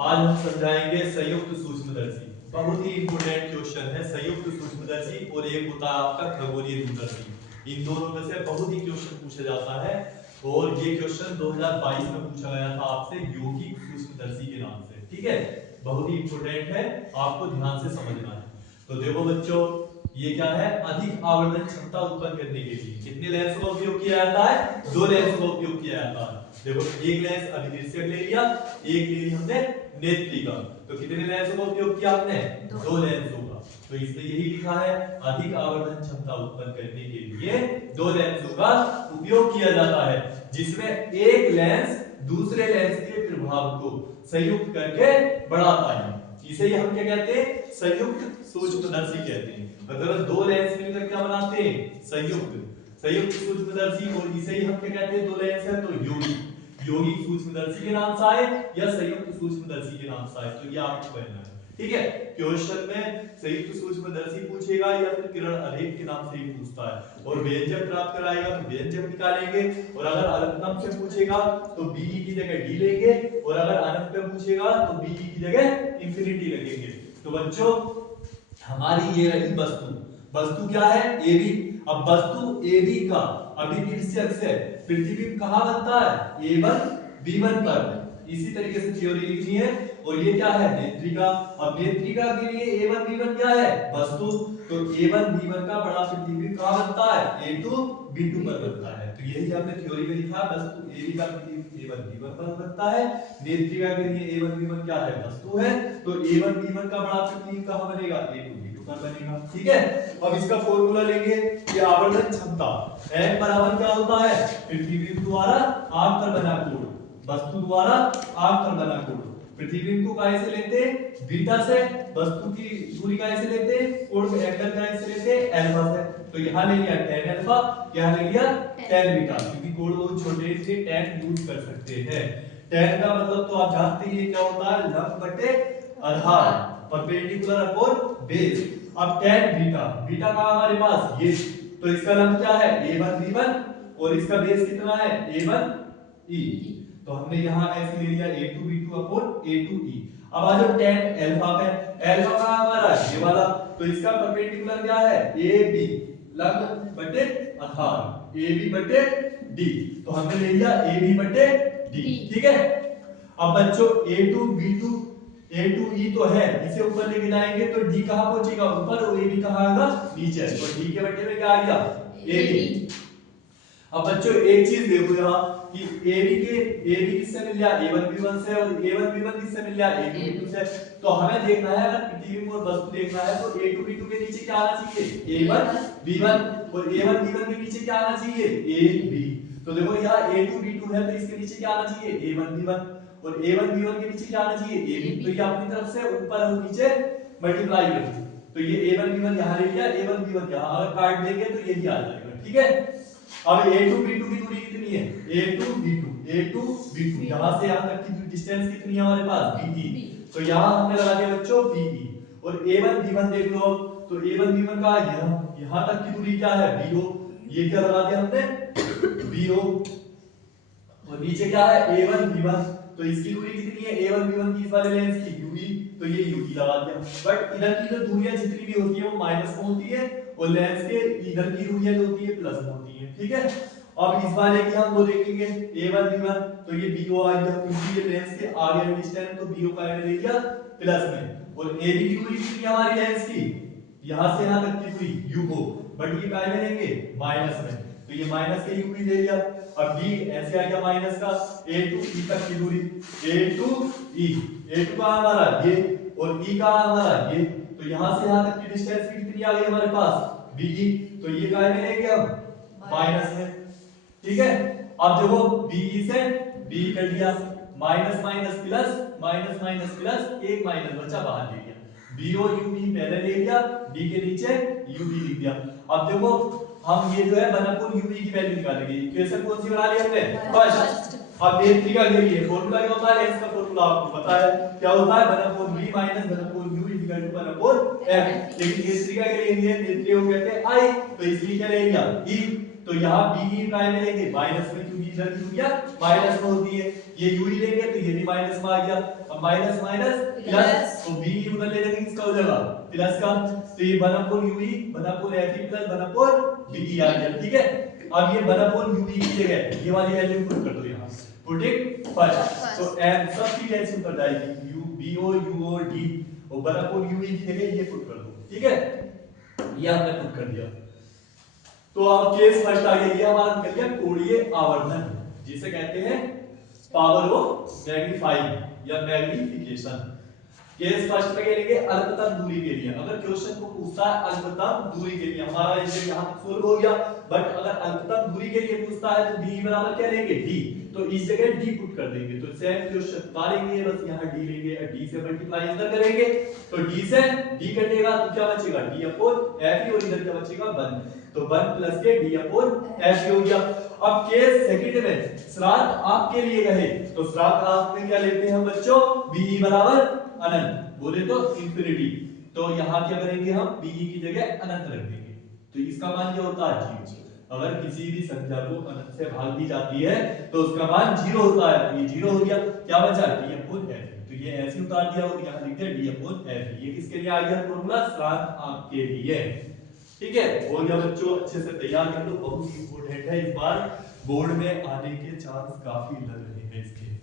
आज हम समझाएंगे संयुक्त सूक्ष्मदर्शी। बहुत ही इंपोर्टेंट क्वेश्चन है संयुक्त सूक्ष्मदर्शी और एक होता है आपका खगोलीय दूरदर्शी। इन दोनों में से बहुत ही क्वेश्चन पूछा जाता है और ये क्वेश्चन 2022 में पूछा गया था आपसे यौगिक सूक्ष्मदर्शी के नाम से। ठीक है, बहुत ही इंपोर्टेंट है, आपको ध्यान से समझना है। तो देखो बच्चों, ये क्या है, अधिक आवर्धन क्षमता उत्पन्न करने के लिए कितने लेंस का उपयोग किया जाता है? दो लेंस का उपयोग किया जाता है। देखो एक लेंस अभिदृश्यक ले लिया, एक ले ली हमने नेत्रिका। तो कितने लेंसों का उपयोग किया हमने? दो लेंसों का। तो इसमें यही लिखा है अधिक आवर्धन क्षमता उत्पन्न करने के लिए दो लेंसों का उपयोग किया जाता है, जिसमें एक लेंस दूसरे लेंस के प्रभाव को संयुक्त करके बढ़ाता है। इसे ही हम क्या कहते हैं? संयुक्त सूक्ष्मदर्शी कहते हैं। अगर दो लेंस मिलकर क्या बनाते हैं? संयुक्त सूक्ष्मदर्शी। और इसे ही हम क्या कहते हैं? दो लेंस है तो यौगिक सूक्ष्मदर्शी के नाम से आए या संयुक्त सूक्ष्मदर्शी के नाम से आए, तो ये आपको कहना है। ठीक है, क्वेश्चन में संयुक्त सूक्ष्मदर्शी पूछेगा या फिर किरण अरेख के नाम से ही पूछता है। और व्यंजक प्राप्त कराएगा तो व्यंजक निकालेंगे। और अगर अनंतम से पूछेगा तो बीई की जगह डी लेंगे, और अगर अनंत पे पूछेगा तो बीई की जगह इंफिनिटी लगेंगे। तो बच्चों, हमारी ये रही वस्तु क्या है? एबी। अब वस्तु एबी का अभिदृश्यक से प्रतिबिंब कहां बनता है? A1 B1 पर। इसी तरीके से थ्योरी लिखनी है। और ये क्या है? नेत्रिका। अब नेत्रिका के लिए A1 B1 क्या है? वस्तु। तो A1 B1 का बड़ा प्रतिबिंब कहां बनता है? A2 B2 पर बनता है। तो यही हमने थ्योरी में लिखा, वस्तु AB का प्रतिबिंब A1 B1 पर बनता है। नेत्रिका के लिए A1 B1 क्या है? वस्तु है। तो A1 B1 का बड़ा प्रतिबिंब कहां बनेगा? A2 B2 पर बनेगा। ठीक है, अब इसका फॉर्मूला लेंगे कि आवर्धन क्षमता N बराबर क्या होता है? प्रतिबिंब द्वारा आंख पर बना कोण, वस्तु द्वारा आंख पर बना कोण। प्रतिबिंब को कैसे लेते हैं? बीटा से। वस्तु की दूरी कैसे लेते हैं? कोण को एंगल कैसे लेते हैं? अल्फा से। तो यहां ले लिया tan अल्फा, यहां ले लिया tan बीटा, क्योंकि कोण बहुत छोटे से tan यूज कर सकते हैं। tan का मतलब तो आप जानते ही क्या होता है? लंब बटे आधार, परपेंडिकुलर अपॉन बेस। अब tan बीटा, बीटा का हमारे पास ये, तो इसका लंब क्या है? A1 B1 और इसका बेस कितना है? A1 E। तो हमने यहां ऐसे ले लिया A2 B2 upon A2 E। अब आ जाओ tan अल्फा पे। अल्फा का हमारा ये वाला, तो इसका परपेंडिकुलर क्या है? AB, लंब बटे आधार, AB बटे D। तो हमने ले लिया AB बटे D। ठीक है, अब बच्चों A2 B2 A2E तो है, इसे ऊपर लेके जाएंगे तो D कहां पहुंचेगा? ऊपर, और AB कहां आएगा? नीचे। तो D के बटे में क्या आ गया? AB। अब बच्चों एक चीज देखो यहाँ कि AB किससे मिल गया? A1 B1 से, और A1 B1 किससे मिल गया? A2 B2 से। तो हमें देखना है, अगर प्रतिबिंब और वस्तु देखना है तो A2 B2 के नीचे क्या आना चाहिए? A1 B1, और A1 B1 के नीचे क्या आना चाहिए? AB। तो देखो यहाँ A2 B2 है तो इसके नीचे क्या आना चाहिए? A1 B1, और A1 B1 के नीचे क्या आना चाहिए? AB। तो ये अपनी तरफ से ऊपर और नीचे मल्टीप्लाई करेंगे। तो ये A1 B1 यहाँ ले लिया, A1 B1 यहाँ, अगर काट देंगे तो यही आ जाएगा। ठीक है, अब A2 B2 की दूरी कितनी है? A2 B2 यहां से यहां तक की डिस्टेंस कितनी है हमारे पास? BE। तो यहां हमने लगा दिया बच्चों BE। और A1 B1 देख लो, तो A1 B1 का यहां तक की दूरी क्या है? BO। ये क्या लगा दिया हमने? BO। और नीचे क्या है? A1 B1। तो इसकी दूरी कितनी है? A1 B1 की, इस वाले लेंस की UE। तो ये UE लगा दिया। बट इधर की जो दूरियां जितनी भी होती है वो माइनस में होती है, और लेंस के इधर की दूरियां जो होती है प्लस में होती है। ठीक है, अब इस वाले की हम वो देखेंगे A1 B1। तो ये BO आ गया, क्योंकि ये लेंस के आगे का डिस्टेंस, तो BO का ले लिया प्लस में। और AB की दूरी कितनी है हमारी लेंस की? यहां से यहां तक की दूरी UO, बट ये काय में लेंगे? माइनस में। तो ये माइनस के UV ले लिया। अब D ऐसे आ गया माइनस का, A2 E तक की दूरी, A2 A2 का हमारा ये, और E का हमारा ये। तो यहां से यहां तक की डिस्टेंस कितनी आ गई हमारे पास? BE। तो ये काय में लेंगे हम? माइनस में। ठीक है, अब देखो BE से B कट गया, minus minus plus, minus minus plus, एक माइनस बचा बाहर ले लिया। BO UB पहले ले लिया, D के नीचे UB लिख दिया। अब देखो हम ये जो है 1/UB की वैल्यू निकालेंगे। इक्वेशन कौन सी बना ली हमने? फर्स्ट। अब नेत्रिका के लिए फार्मूला क्या होता है? लेंस का फार्मूला आपको पता है क्या होता है? 1/V minus 1/U equal to 1/f। लेकिन नेत्रिका के लिए नेत्रिका को कहते हैं I, तो इसलिए क्या ले लिया? E। तो यहाँ BE काय में लेंगे? माइनस में, क्योंकि इधर की हो गया माइनस में होती है, ये u ही लेंगे तो ये भी माइनस में आ गया, अब माइनस माइनस प्लस, तो b उधर ले लेंगे, किसका हो जाएगा प्लस का, तो ये 1/u ही 1/fe प्लस 1/be आ गया, ठीक है। अब ये 1/u की जगह ये वाली वैल्यू पुट कर दो यहाँ, पुट इट फर्स्ट, तो m सब की कैंसिल कर जाएगी, u b o u o d, और 1/u की जगह ये पुट कर दो, ठीक है, ये हमने पुट कर दिया। तो अब केस फर्स्ट आ गया, ये हमारा निकल गया कोणीय आवर्धन, जिसे कहते हैं पावर ऑफ मैग्नीफाइंग या मैग्नीफिकेशन। केस फर्स्ट में क्या लेंगे, अल्पतम दूरी के लिए, अगर क्वेश्चन को पूछता है अल्पतम दूरी के लिए, हमारा ये यहां तक सोल्व हो गया, बट अगर अल्पतम दूरी के लिए पूछता है तो d बराबर क्या लेंगे d, तो इस जगह d पुट कर देंगे, तो सेम क्वेश्चन उतारेंगे, बस यहां d लेंगे, d से मल्टीप्लाई अंदर करेंगे, तो d से d कटेगा तो क्या बचेगा d अपॉन f, और इधर क्या बचेगा 1, तो 1 प्लस के d अपॉन f हो गया। अब केस सेकंड में श्राद्ध आपके लिए रहे, तो श्राद्ध आप में क्या लेते हैं हम बच्चों, b बराबर अनंत, बोले तो इंफिनिटी, तो यहाँ क्या करेंगे हम b की जगह अनंत रख देंगे, तो इसका मान क्या होता है 0। अगर किसी भी संख्या को अनंत से भाग दी जाती है तो उसका मान 0 होता है, तो ये 0 हो गया, क्या बचा d अपॉन f, तो ये ऐसे उतार दिया और यहाँ लिख दिया d अपॉन f, ये किसके लिए आ गया फॉर्मूला, श्राद्ध आपके लिए, ठीक है। हो गया बच्चों, अच्छे से तैयार कर लो, बहुत इंपॉर्टेंट है, इस बार बोर्ड में आने के चांस काफी लग रहे हैं इसके।